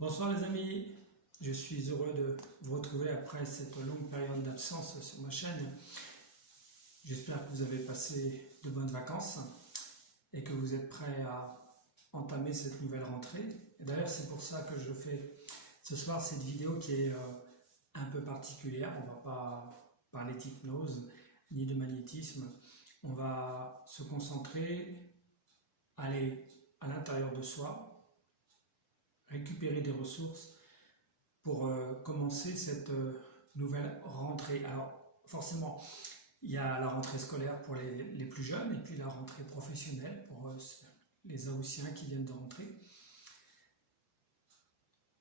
Bonsoir les amis, je suis heureux de vous retrouver après cette longue période d'absence sur ma chaîne. J'espère que vous avez passé de bonnes vacances et que vous êtes prêts à entamer cette nouvelle rentrée. Et d'ailleurs c'est pour ça que je fais ce soir cette vidéo qui est un peu particulière. On ne va pas parler d'hypnose ni de magnétisme. On va se concentrer, aller à l'intérieur de soi, récupérer des ressources pour commencer cette nouvelle rentrée. Alors forcément, il y a la rentrée scolaire pour les plus jeunes et puis la rentrée professionnelle pour les Haussiens qui viennent de rentrer.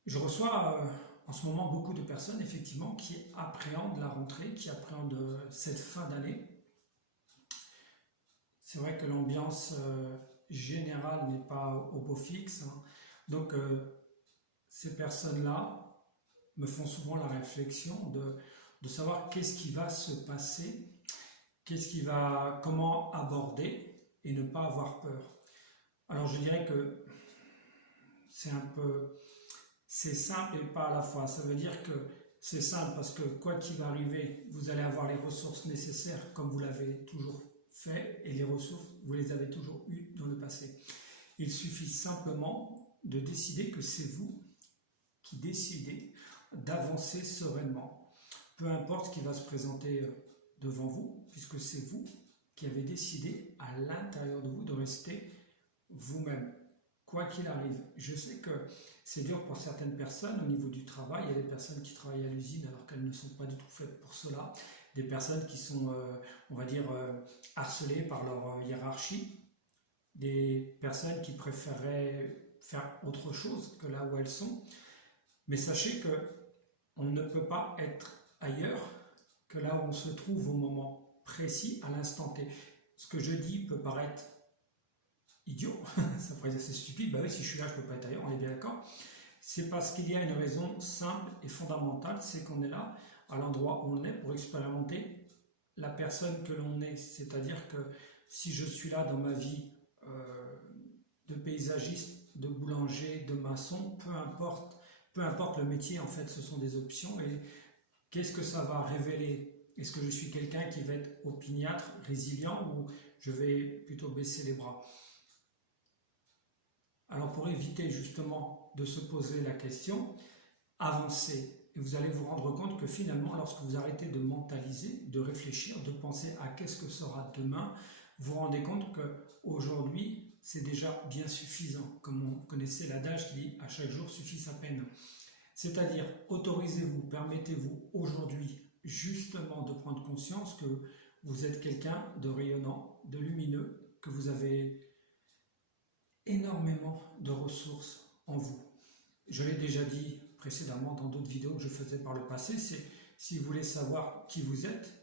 Je reçois en ce moment beaucoup de personnes effectivement qui appréhendent la rentrée, qui appréhendent cette fin d'année. C'est vrai que l'ambiance générale n'est pas au beau fixe, hein. Donc ces personnes-là me font souvent la réflexion de savoir qu'est-ce qui va se passer, comment aborder et ne pas avoir peur. Alors je dirais que c'est simple et pas à la fois. Ça veut dire que c'est simple parce que quoi qu'il va arriver, vous allez avoir les ressources nécessaires comme vous l'avez toujours fait et les ressources, vous les avez toujours eues dans le passé. Il suffit simplement de décider que c'est vous qui décidez d'avancer sereinement. Peu importe ce qui va se présenter devant vous, puisque c'est vous qui avez décidé à l'intérieur de vous de rester vous-même, quoi qu'il arrive. Je sais que c'est dur pour certaines personnes au niveau du travail. Il y a des personnes qui travaillent à l'usine alors qu'elles ne sont pas du tout faites pour cela. Des personnes qui sont, on va dire, harcelées par leur hiérarchie. Des personnes qui préféreraient faire autre chose que là où elles sont. Mais sachez qu'on ne peut pas être ailleurs que là où on se trouve au moment précis, à l'instant T. Ce que je dis peut paraître idiot, ça pourrait être assez stupide, bah oui, si je suis là, je ne peux pas être ailleurs, on est bien d'accord. C'est parce qu'il y a une raison simple et fondamentale, c'est qu'on est là, à l'endroit où on est, pour expérimenter la personne que l'on est. C'est-à-dire que si je suis là dans ma vie de paysagiste, de boulanger, de maçon, peu importe le métier, en fait, ce sont des options. Et qu'est-ce que ça va révéler? Est-ce que je suis quelqu'un qui va être opiniâtre, résilient, ou je vais plutôt baisser les bras? Alors pour éviter justement de se poser la question, avancez. Et vous allez vous rendre compte que finalement, lorsque vous arrêtez de mentaliser, de réfléchir, de penser à qu'est-ce que sera demain, vous vous rendez compte qu'aujourd'hui, c'est déjà bien suffisant. Comme on connaissait l'adage qui dit « à chaque jour suffit sa peine ». C'est-à-dire, autorisez-vous, permettez-vous aujourd'hui justement de prendre conscience que vous êtes quelqu'un de rayonnant, de lumineux, que vous avez énormément de ressources en vous. Je l'ai déjà dit précédemment dans d'autres vidéos que je faisais par le passé, c'est si vous voulez savoir qui vous êtes,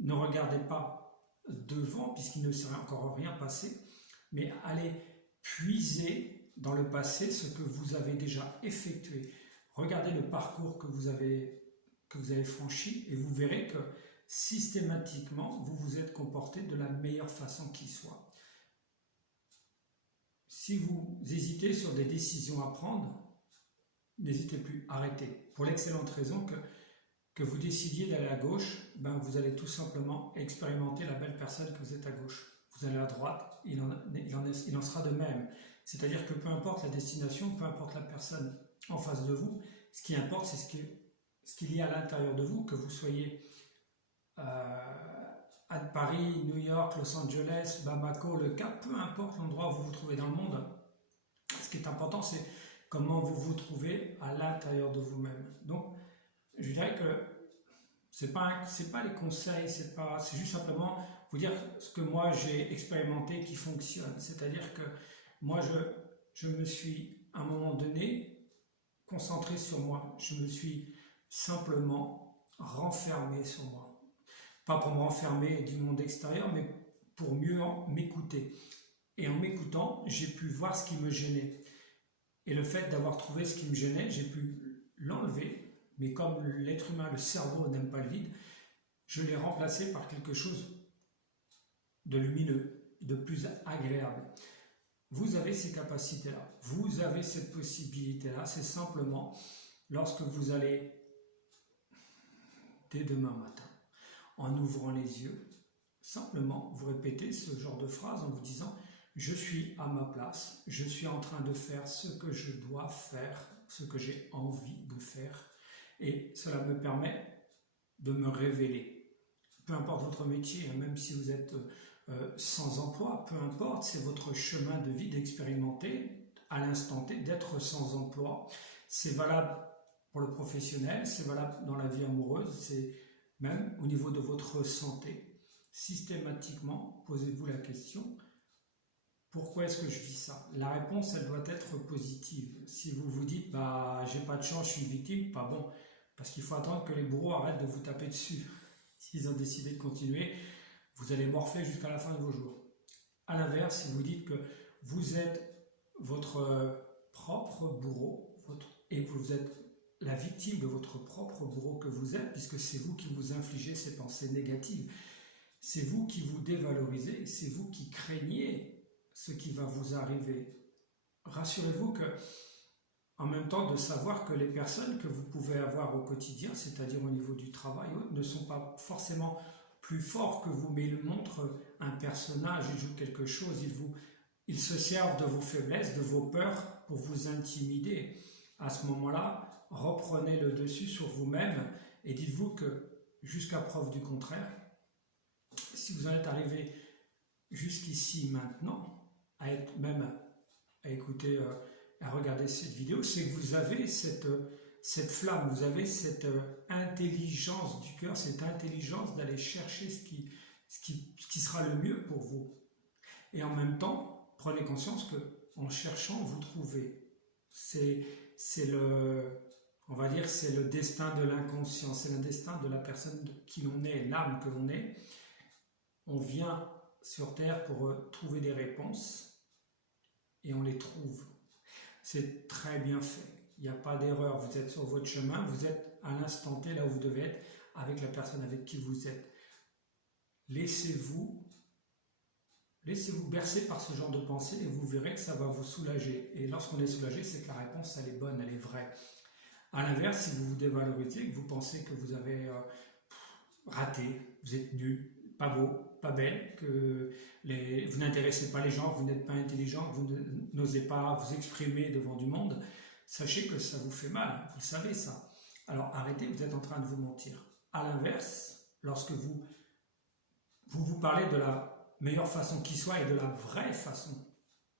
ne regardez pas devant puisqu'il ne serait encore rien passé, mais allez puiser dans le passé ce que vous avez déjà effectué. Regardez le parcours que vous avez franchi et vous verrez que systématiquement vous vous êtes comporté de la meilleure façon qui soit. Si vous hésitez sur des décisions à prendre, n'hésitez plus, arrêtez. Pour l'excellente raison que vous décidiez d'aller à gauche, ben vous allez tout simplement expérimenter la belle personne que vous êtes à gauche. Vous allez à droite, il en sera de même. C'est-à-dire que peu importe la destination, peu importe la personne en face de vous, ce qui importe, c'est ce qu'il y a à l'intérieur de vous, que vous soyez à Paris, New York, Los Angeles, Bamako, Le Cap, peu importe l'endroit où vous vous trouvez dans le monde. Ce qui est important, c'est comment vous vous trouvez à l'intérieur de vous-même. Donc, je dirais que c'est pas les conseils, c'est juste simplement vous dire ce que moi j'ai expérimenté qui fonctionne. C'est-à-dire que moi, je me suis, à un moment donné, concentré sur moi. Je me suis simplement renfermé sur moi. Pas pour me renfermer du monde extérieur, mais pour mieux m'écouter. Et en m'écoutant, j'ai pu voir ce qui me gênait. Et le fait d'avoir trouvé ce qui me gênait, j'ai pu l'enlever. Mais comme l'être humain, le cerveau n'aime pas le vide, je l'ai remplacé par quelque chose de lumineux, de plus agréable. vous avez ces capacités-là, vous avez cette possibilité-là. C'est simplement lorsque vous allez, dès demain matin, en ouvrant les yeux, simplement vous répétez ce genre de phrase en vous disant « Je suis à ma place, je suis en train de faire ce que je dois faire, ce que j'ai envie de faire, et cela me permet de me révéler. » Peu importe votre métier, même si vous êtes sans emploi, peu importe, c'est votre chemin de vie d'expérimenter à l'instant T, d'être sans emploi. C'est valable pour le professionnel, c'est valable dans la vie amoureuse, c'est même au niveau de votre santé. Systématiquement, posez-vous la question, pourquoi est-ce que je vis ça? La réponse, elle doit être positive. Si vous vous dites, bah, j'ai pas de chance, je suis une victime, pas bon, parce qu'il faut attendre que les bourreaux arrêtent de vous taper dessus. S'ils ont décidé de continuer, vous allez morfler jusqu'à la fin de vos jours. A l'inverse, si vous dites que vous êtes votre propre bourreau, et vous êtes la victime de votre propre bourreau que vous êtes, puisque c'est vous qui vous infligez ces pensées négatives, c'est vous qui vous dévalorisez, c'est vous qui craignez ce qui va vous arriver. Rassurez-vous que, en même temps de savoir que les personnes que vous pouvez avoir au quotidien, c'est-à-dire au niveau du travail, ne sont pas forcément plus forts que vous, mais ils montrent un personnage, ils jouent quelque chose, ils se servent de vos faiblesses, de vos peurs pour vous intimider. À ce moment-là, reprenez le dessus sur vous-même et dites-vous que, jusqu'à preuve du contraire, si vous en êtes arrivé jusqu'ici maintenant, à écouter, à regarder cette vidéo, c'est que vous avez cette flamme, vous avez cette intelligence du cœur, cette intelligence d'aller chercher ce qui sera le mieux pour vous. Et en même temps, prenez conscience qu'en cherchant, vous trouvez. On va dire, c'est le destin de l'inconscient, c'est le destin de la personne qui l'on est, l'âme que l'on est. On vient sur Terre pour trouver des réponses et on les trouve. C'est très bien fait. Il n'y a pas d'erreur. Vous êtes sur votre chemin, vous êtes à l'instant T là où vous devez être avec la personne avec qui vous êtes. Laissez-vous bercer par ce genre de pensée et vous verrez que ça va vous soulager. Et lorsqu'on est soulagé, c'est que la réponse, elle est bonne, elle est vraie. A l'inverse, si vous vous dévalorisez, que vous pensez que vous avez raté, vous êtes nul, pas beau, pas belle, que vous n'intéressez pas les gens, que vous n'êtes pas intelligent, que vous n'osez pas vous exprimer devant du monde, sachez que ça vous fait mal, vous le savez ça. Alors arrêtez, vous êtes en train de vous mentir. A l'inverse, lorsque vous parlez de la meilleure façon qui soit et de la vraie façon,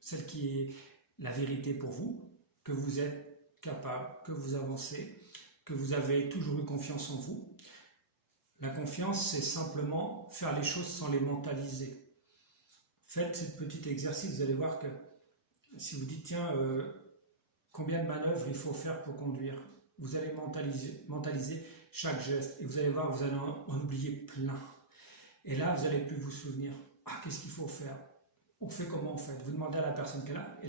celle qui est la vérité pour vous, que vous êtes capable, que vous avancez, que vous avez toujours eu confiance en vous. La confiance, c'est simplement faire les choses sans les mentaliser. Faites ce petit exercice, vous allez voir que si vous dites, tiens, combien de manœuvres il faut faire pour conduire, vous allez mentaliser chaque geste et vous allez voir, vous allez en oublier plein. Et là, vous n'allez plus vous souvenir, qu'est-ce qu'il faut faire? On fait comment en fait? Vous demandez à la personne qu'elle a et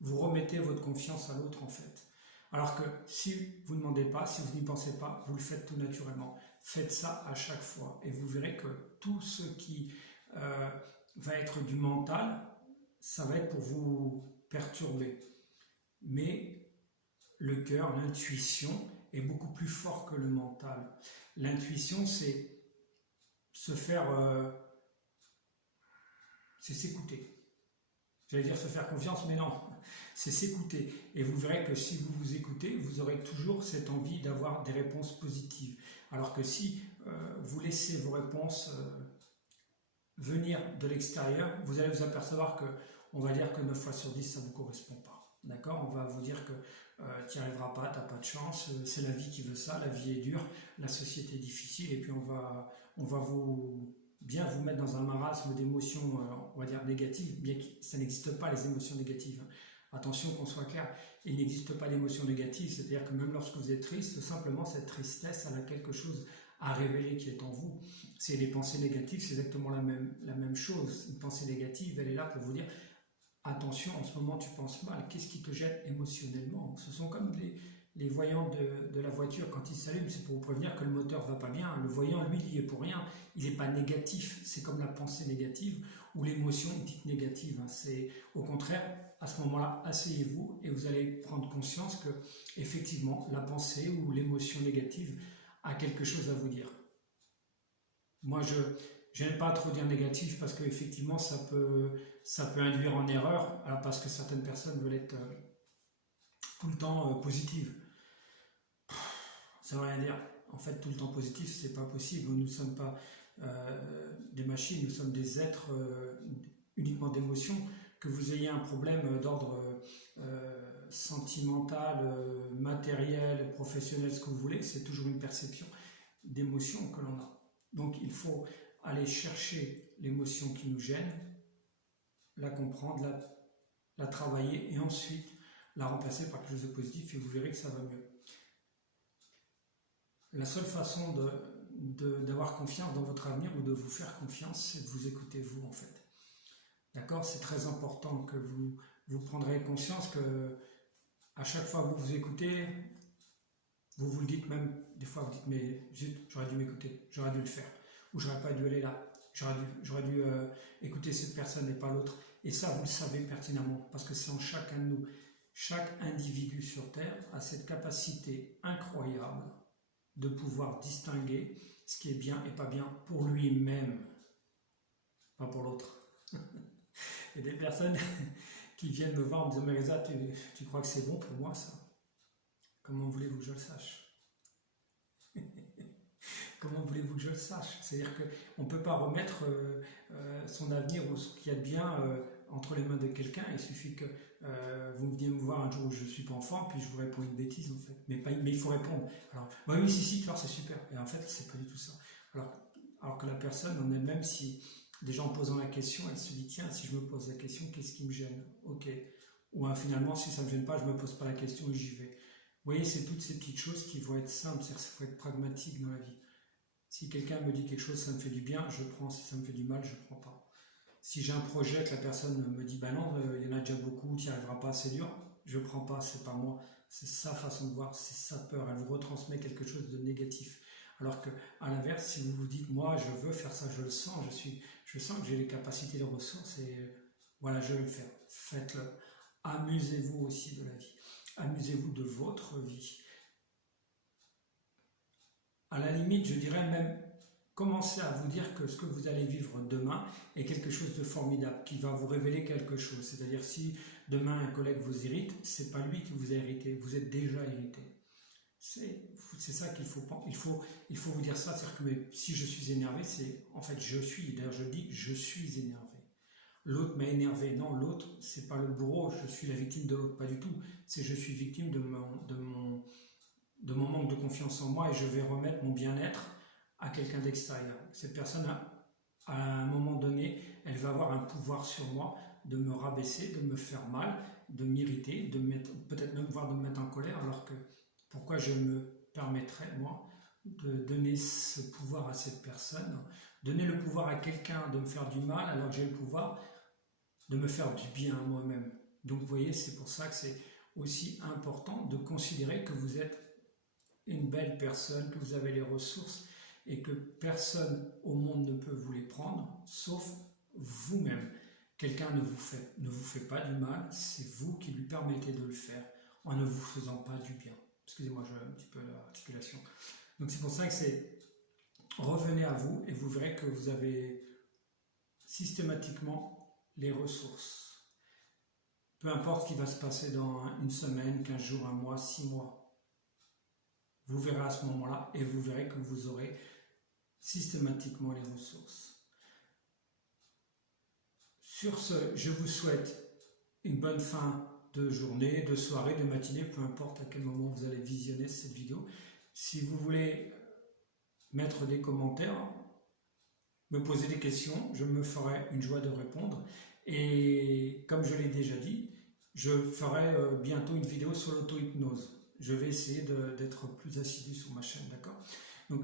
vous remettez votre confiance à l'autre en fait. Alors que si vous ne demandez pas, si vous n'y pensez pas, vous le faites tout naturellement. Faites ça à chaque fois et vous verrez que tout ce qui va être du mental, ça va être pour vous perturber. Mais le cœur, l'intuition est beaucoup plus fort que le mental. L'intuition, c'est se faire... c'est s'écouter. J'allais dire se faire confiance, mais non, c'est s'écouter. Et vous verrez que si vous vous écoutez, vous aurez toujours cette envie d'avoir des réponses positives. Alors que si vous laissez vos réponses venir de l'extérieur, vous allez vous apercevoir que, on va dire que 9 fois sur 10, ça ne vous correspond pas. D'accord? On va vous dire que tu n'y arriveras pas, tu n'as pas de chance, c'est la vie qui veut ça, la vie est dure, la société est difficile, et puis on va bien vous mettre dans un marasme d'émotions, on va dire négatives, bien que ça n'existe pas les émotions négatives. Attention qu'on soit clair, il n'existe pas d'émotions négatives, c'est-à-dire que même lorsque vous êtes triste, simplement cette tristesse, elle a quelque chose à révéler qui est en vous. C'est les pensées négatives, c'est exactement la même chose. Une pensée négative, elle est là pour vous dire attention, en ce moment tu penses mal, qu'est-ce qui te gêne émotionnellement? Ce sont comme les voyants de la voiture, quand ils s'allument, c'est pour vous prévenir que le moteur va pas bien. Le voyant, lui, il y est pour rien. Il n'est pas négatif. C'est comme la pensée négative ou l'émotion dite négative. C'est au contraire, à ce moment-là, asseyez-vous et vous allez prendre conscience que, effectivement, la pensée ou l'émotion négative a quelque chose à vous dire. Moi, je n'aime pas trop dire négatif parce qu'effectivement, ça peut induire en erreur, parce que certaines personnes veulent être tout le temps positives. Ça veut rien dire. En fait, tout le temps positif, c'est pas possible. Nous ne sommes pas des machines, nous sommes des êtres uniquement d'émotion. Que vous ayez un problème d'ordre sentimental, matériel, professionnel, ce que vous voulez, c'est toujours une perception d'émotion que l'on a. Donc, il faut aller chercher l'émotion qui nous gêne, la comprendre, la travailler et ensuite la remplacer par quelque chose de positif et vous verrez que ça va mieux. La seule façon d'avoir confiance dans votre avenir ou de vous faire confiance, c'est de vous écouter vous en fait. D'accord? C'est très important que vous prendrez conscience que à chaque fois que vous vous écoutez, vous le dites même, des fois vous dites mais zut, j'aurais dû m'écouter, j'aurais dû le faire, ou j'aurais pas dû aller là, j'aurais dû écouter cette personne et pas l'autre. Et ça vous le savez pertinemment, parce que c'est en chacun de nous. Chaque individu sur Terre a cette capacité incroyable de pouvoir distinguer ce qui est bien et pas bien pour lui-même, pas pour l'autre. Il y a des personnes qui viennent me voir en me disant « Mais Reza, tu crois que c'est bon pour moi ça? Comment voulez-vous que je le sache ?» Comment voulez-vous que je le sache? C'est-à-dire qu'on ne peut pas remettre son avenir ou ce qu'il y a de bien entre les mains de quelqu'un. Il suffit que vous veniez me voir un jour où je ne suis pas en forme, puis je vous réponds une bêtise en fait. Mais il faut répondre. Alors, oui, si, alors c'est super. Et en fait, c'est pas du tout ça. Alors que la personne, en elle-même, si déjà en posant la question, elle se dit tiens, si je me pose la question, qu'est-ce qui me gêne? Ok. Ou finalement, si ça ne me gêne pas, je ne me pose pas la question et j'y vais. Vous voyez, c'est toutes ces petites choses qui vont être simples, c'est-à-dire qu'il faut être pragmatique dans la vie. Si quelqu'un me dit quelque chose, ça me fait du bien, je prends. Si ça me fait du mal, je ne prends pas. Si j'ai un projet que la personne me dit bah non, il y en a déjà beaucoup, tu n'y arriveras pas, c'est dur, je ne prends pas, c'est pas moi. C'est sa façon de voir, c'est sa peur, elle vous retransmet quelque chose de négatif. Alors qu'à l'inverse, si vous vous dites moi je veux faire ça, je le sens, je sens que j'ai les capacités, les ressources et voilà, je vais le faire. Faites-le. Amusez-vous aussi de la vie. Amusez-vous de votre vie. À la limite, je dirais même, commencez à vous dire que ce que vous allez vivre demain est quelque chose de formidable, qui va vous révéler quelque chose. C'est-à-dire, si demain un collègue vous irrite, c'est pas lui qui vous a irrité, vous êtes déjà irrité. C'est ça qu'il faut penser. Il faut vous dire ça, c'est-à-dire que mais, si je suis énervé, c'est en fait je suis. D'ailleurs, je dis je suis énervé. L'autre m'a énervé. Non, l'autre, c'est pas le bourreau, je suis la victime de l'autre, pas du tout. C'est je suis victime de mon manque de confiance en moi et je vais remettre mon bien-être à quelqu'un d'extérieur. Cette personne, à un moment donné, elle va avoir un pouvoir sur moi de me rabaisser, de me faire mal, de m'irriter, peut-être même voire de me mettre en colère, alors que pourquoi je me permettrais, moi, de donner ce pouvoir à cette personne, donner le pouvoir à quelqu'un de me faire du mal, alors que j'ai le pouvoir de me faire du bien à moi-même. Donc vous voyez, c'est pour ça que c'est aussi important de considérer que vous êtes une belle personne, que vous avez les ressources et que personne au monde ne peut vous les prendre, sauf vous-même. Quelqu'un ne vous fait pas du mal, c'est vous qui lui permettez de le faire en ne vous faisant pas du bien. Excusez-moi, j'ai un petit peu l'articulation. Donc c'est pour ça que c'est revenez à vous et vous verrez que vous avez systématiquement les ressources. Peu importe ce qui va se passer dans une semaine, 15 jours, un mois, 6 mois. Vous verrez à ce moment-là et vous verrez que vous aurez systématiquement les ressources. Sur ce, je vous souhaite une bonne fin de journée, de soirée, de matinée, peu importe à quel moment vous allez visionner cette vidéo. Si vous voulez mettre des commentaires, me poser des questions, je me ferai une joie de répondre. Et comme je l'ai déjà dit, je ferai bientôt une vidéo sur l'auto-hypnose. Je vais essayer d'être plus assidu sur ma chaîne, d'accord? Donc,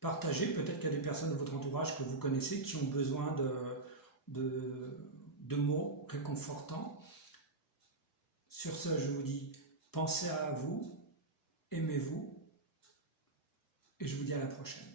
partagez, peut-être qu'il y a des personnes de votre entourage que vous connaissez qui ont besoin de mots réconfortants. Sur ce, je vous dis, pensez à vous, aimez-vous, et je vous dis à la prochaine.